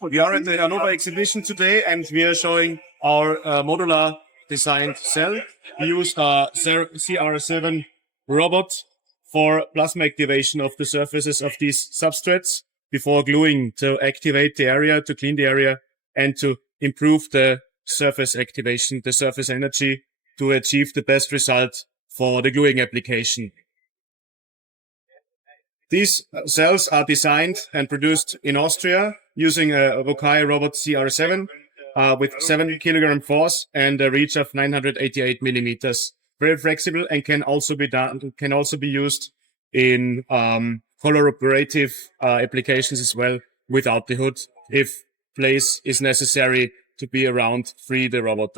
We are at the Hannover exhibition today, and we are showing our modular designed cell. We use a CR7 robot for plasma activation of the surfaces of these substrates before gluing to activate the area, to clean the area, and to improve the surface activation, the surface energy, to achieve the best result for the gluing application. These cells are designed and produced in Austria using a ROKAE robot CR7 with 7 kilogram force and a reach of 988 millimeters. Very flexible and can also be used in collaborative applications as well without the hood if place is necessary to be around free the robot.